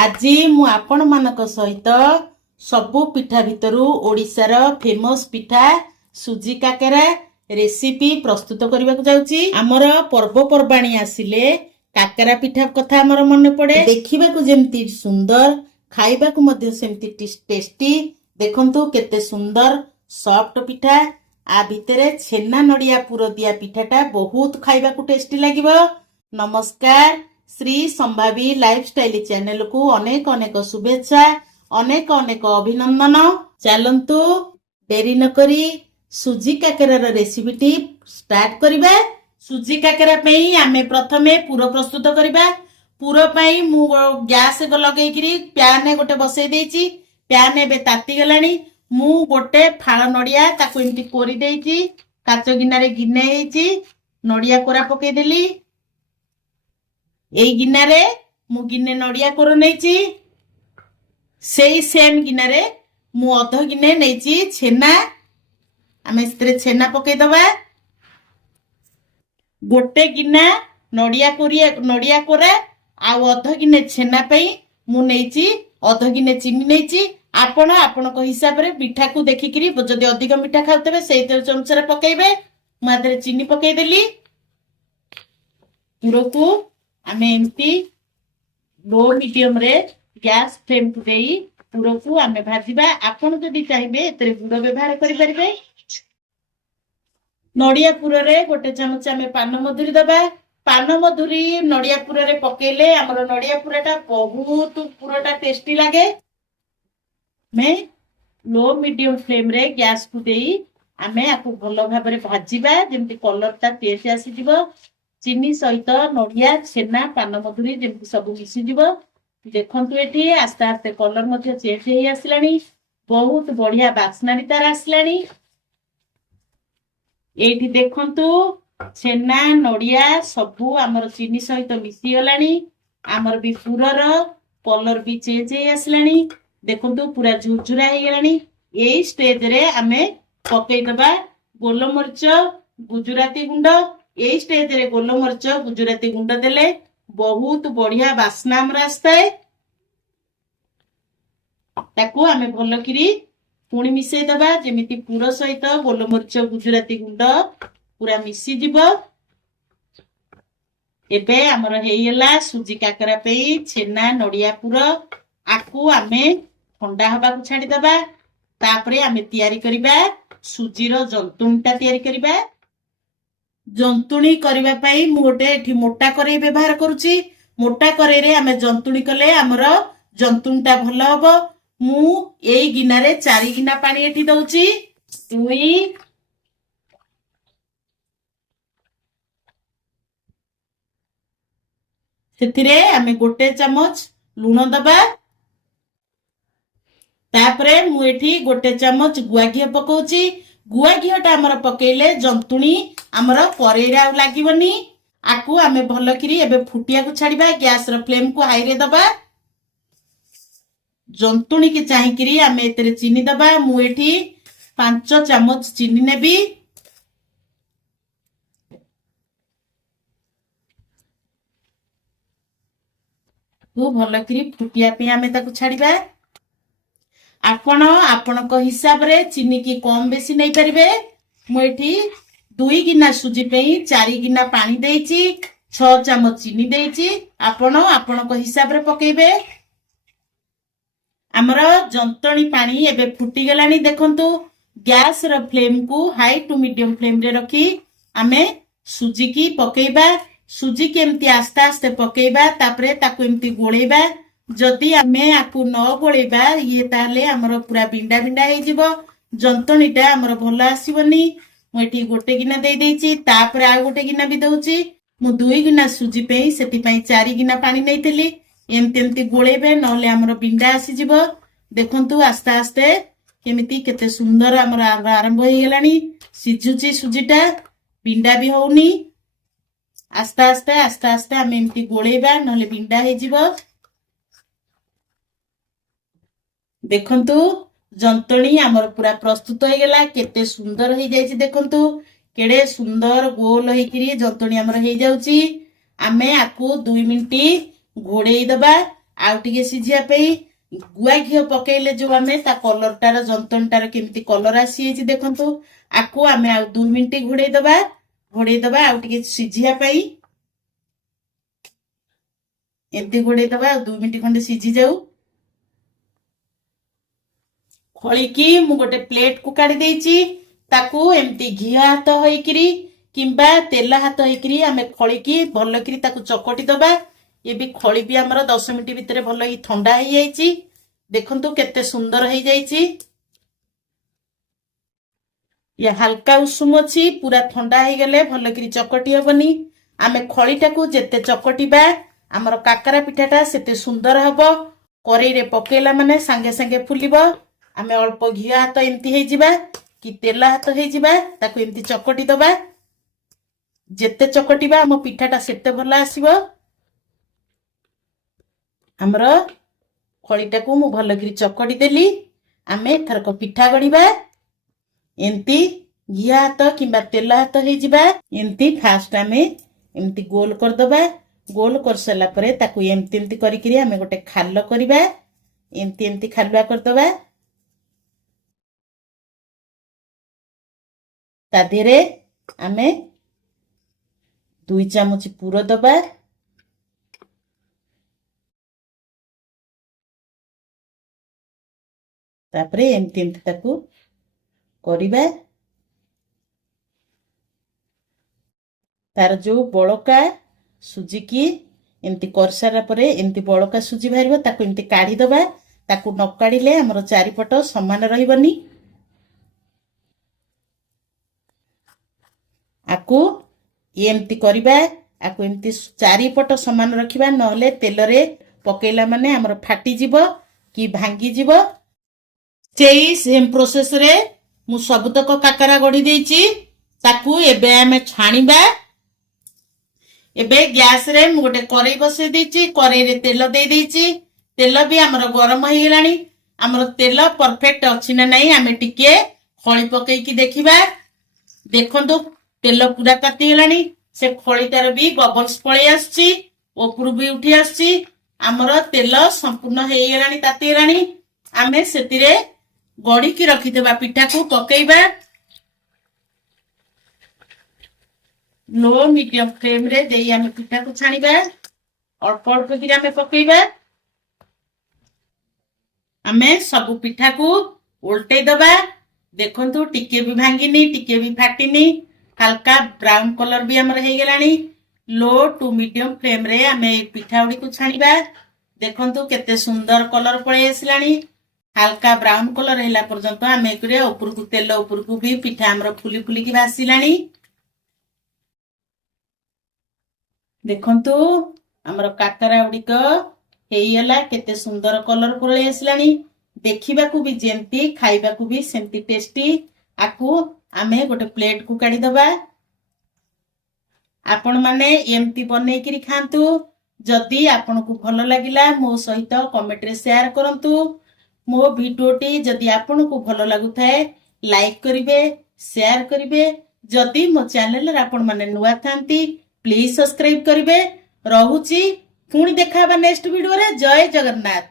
आज मु आपण मानक सहित सबु पिठा भितरु ओडिशार फेमस पिठा सुजी काकेरा रेसिपी प्रस्तुत करने को जाउची। आमर पर्वपर्वाणी आसिले काकेरा पिठा कथा आमर मन पड़े। देखिबा को जेमती सुंदर खाइबा को मध्य सेमती टेस्टी। देखंतु केते सुंदर सॉफ्ट पिठा। आ भितरे छेना नड़िया पुर दिया पिठाटा बहुत खाइबा को टेस्टी लागिबो। नमस्कार, श्री संभावी लाइफस्टाइल चैनल को अनेक अनेक शुभेच्छा, अनेक अनेक अभिनंदन। चलंतु डेरी न करी सुजी काकेरार रेसिपी स्टार्ट करिबा। सुजी काकेरा पई आमे प्रथमे पूर प्रस्तुत करिबा। पूर पई मु गैस लगेई करी प्यान गोटे बसई देइची। प्यान एबे ताती गलानी। मु गोटे फाळ नड़िया ताकू एमती कोरी देइची। काच गिनारे गिने हेची नड़िया कोरा पकेई देली। एई गिनारे मु गिने नड़िया कोर नेची। सेई सेम गिनारे मु अध गिने नेची छेना। आमे स्त्रे छेना पकेई दबा। गोटे गिना नड़िया कोरा आउ अध गिने छेना पई मु नेची अध गिने चीनी नेची। आपण आपनको हिसाब रे मिठा को देखिकरी जदि अधिक मिठा खाउतबे सेई अनुसार पकेइबे। मु आदरे चीनी पकेई देली। पूरा को आमे एमती लो मीडियम रे गैस फ्लेम को देई पूरा को आमे भाजीबा। आपण जदि चाहिबे एतरे गुड़ व्यवहार करि परिबे। नड़िया पुर रे गोटे चमच आमे पान मधुरी दबा। पान मधुरी नड़िया पुर रे पकेइले हमर नड़िया पुराटा बहुत पुराटा टेस्टी लागे। मैं लो मीडियम फ्लेम रे गैस को देई आमे आपको भलो भाबरे भाजीबा जेमति कलरटा चेंज आसी जिवो। चीनी सहित नड़िया छेना पान मधुरी जेमति सब मिसी जिवो। देखंतु एठी आस्ते आस्ते कलर मध्ये चेंज हेई आसलानी। बहुत बढ़िया बास्ना भी तार आसलानी। एठी देखंतु छेना नड़िया सबु आमर चीनी सहित मिसी गलानी। आमर भी पुरर कलर भी चेंज हेई आसलानी। देखंतु पूरा झुरझुरा हेई गलानी। एई स्टेज रे आमे पकेई दबा गोलमरिच गुजराती गुंड। एई स्टेज रे गोलमरिच गुजराती गुंड देले बहुत बढ़िया बास्ना हमर आस्ताय। ताकू आमे भलो किरी पुणी मिसेई दबा जेमिति पूरा सहित गोलमरिच गुजराती गुंड पूरा मिसी जिवो। एबे हमर हेइला सुजी काकरा पे छेना नड़िया पुर। आकू आमे ठंडा हबा को छाड़ी दबा। तापरे आमे तयारी करिबा सुजीर जंतुणीटा तयारी करिबा। जंतुणी करिबा पई मु गोटे एठी मोटा करेई व्यवहार करूची। मोटा करेई रे आमे जंतुणी कले हमर जंतुणीटा भलो हबो। मु एई गिनारे 4 गिना पानी एठी दउची। 2 सेतिरे आमे गोटे चमच लूण दबा। तापरे मु एठी गोटे चमच गुआ घी पकाउची। गुआ घीटा हमर पकेइले जंतुणी हमर करेई रा लागिवनी। आकू आमे भलो किरी एबे फुटिया को छाड़ीबा। गैस रो फ्लेम को हाई रे दबा। जंतुणी के चाहि किरी आमे एतरे चीनी दबा। मु एठी 5 चमच चीनी नेबी। को भलो किरी फुटिया पे आमे ताको छाड़ीबा। आपण आपणक हिसाब रे चीनी की कम बेसी नहीं परिबे। मु एठी 2 गिना सुजी पे 4 गिना पानी देइची। 6 चमच चीनी देइची। आपण आपणक हिसाब रे पकेइबे। हमर जंतणी पानी एबे फुटी गलानी। देखंतु गैस रो फ्लेम को हाई टू मीडियम फ्लेम रे रखी आमे सुजी की पकेइबा। सुजी के एमती आस्ते आस्ते पकेइबा। तापरे ताकू एमती गोळेबा। जदि आमे आकू न गोळेबा ये ताले हमर पूरा बिंडा बिंडा हेई जिवो। जंतणीटा हमर भलो आसीबनी। मु एठी गोटे गिना देई देइची। तापरे आ गोटे गिना भी दउची। मु 2 गिना सुजी पे सेति पई 4 गिना पानी नेइतली। एमती एमती गोळेबे नले हमर बिंडा आसी जिवो। देखंतु आस्ते आस्ते केमिति केते सुंदर हमर आरंभ हेई गेलानी। सिझुची सुजीटा बिंडा भी होउनी। आस्ते आस्ते आमे एमती गोळेबा नले बिंडा हेई जिवो। देखंतु जंतणी हमर पूरा प्रस्तुत हो गला। केते सुंदर हो जायछि। देखंतु केडे सुंदर गोल होई करी जंतणी हमर हो जाउची। आमे आकू 2 मिनिट घोड़ेई दबा। आउ टिके सिझिया पे गुआ घी पकेले जो आमे ता कलरटार जंतनटार केमती कलर आसी देखंतु आकु आमे आउ 2 मिनिट घोड़े दबा आउ टिके सिझिया पे एमती घोड़े दबा 2 मिनिट खंडे सिझी जाऊ खळिकी मु गोटे प्लेट को काढी देइची ताकू एमती घिया हाथ होइकरी किंबा तेल हाथ होइकरी आमे खळिकी भलकरी ताकू चकटी दबा ये भी खळी भी हमर 10 मिनिट भितरे भल ही ठंडा हो जाइची देखंतु केते सुंदर हो जाइची ये हल्का उषुम अछि पूरा ठंडा हो गले भलकरी चकटी हबनी आमे खळीटा को जेते चकटीबा हमर काकरा पिठाटा सेते सुंदर हबो करेई रे पकेला माने संगे संगे फुलिबो आमे अल्प घिया हाथ एमती हे जिबा कि तेल हाथ हे जिबा ताकू एमती चकटी दबा जेते चकटीबा हम पिठाटा सेते भल आसीबो हमर खळीटा को मु भलकरी चकटी देली आमे थरक पिठा गड़ीबा एमती घिया हाथ किंबा तेल हाथ हे जिबा एमती फास्ट आमे एमती गोल कर दबा गोल कर सला परे ताकू एमती एमती करी करी आमे गोटे खाल करबा एमती एमती खालुआ कर दबा ता देरे आमे 2 चामच पूर दबा तापरे एमती एमती ताकू करिबा तार जो बळका सुजी की एमती कर सारा परे एमती बळका सुजी बाहरिबो ताकू एमती काढी दबा ताकू न काढिले हमर चारिपट समान रहिबनी आकू एमती करिबा आकू एमती चारिपट समान रखिबा नहले तेल रे पकेला माने हमर फाटी जिवो कि भांगी जिवो सेई सेम प्रोसेस रे मु सबतक काकरा गड़ी देइची ताकू एबे आमे छाणीबा एबे गैस रे मु गोटे करेई बसे देइची करेई रे तेल दे देइची तेल भी हमर गरम हो गेलानी हमर तेल परफेक्ट अछि ना नहीं आमे टिके खळी पकेई की देखिबा देखंतु तेल पूरा ताती गेलानी से खळीटार भी बबल्स पळै आछी ओपुरु भी उठी आछी हमर तेल संपूर्ण हे गेलानी ताती गेलानी आमे सेतिरे गड़ी की रखी देबा पिठा को पकेइबा लो मीडियम फ्लेम रे देई आमे पिठा को छाणीबा अल्प अल्प की आमे पकेइबा आमे सब पिठा को उल्टे दबा देखंतु टिके भी भांगिनी टिके भी फाटिनी हल्का ब्राउन कलर भी हमर हे गेलानी लो टू मीडियम फ्लेम रे आमे पिठा उडी को छाणीबा देखंतु केते सुंदर कलर पळे आसलानी हल्का ब्राउन कलर हैला पर्यंत आमे एकरे ऊपर को तेल ऊपर को भी पिठा हमर फुली फुली की भासीलानी देखंतु हमर काकरा उडी को हेयला केते सुंदर कलर पळे आसलानी देखिबा को भी जेंती खाइबा को भी सेंती टेस्टी आकू आमे गोटे प्लेट को काढी दबा आपण माने एमती बनै करी खांतु जदी आपण को भलो लागिला मो सहित कमेंट रे शेयर करंतु मो वीडियोटी जदी आपण को भलो लागुथाय लाइक करिवे शेयर करिवे जदी मो चैनल रे आपण माने नुवा थांती प्लीज सब्सक्राइब करिवे रहूची पुणी देखाबा नेक्स्ट वीडियो रे जय जगन्नाथ।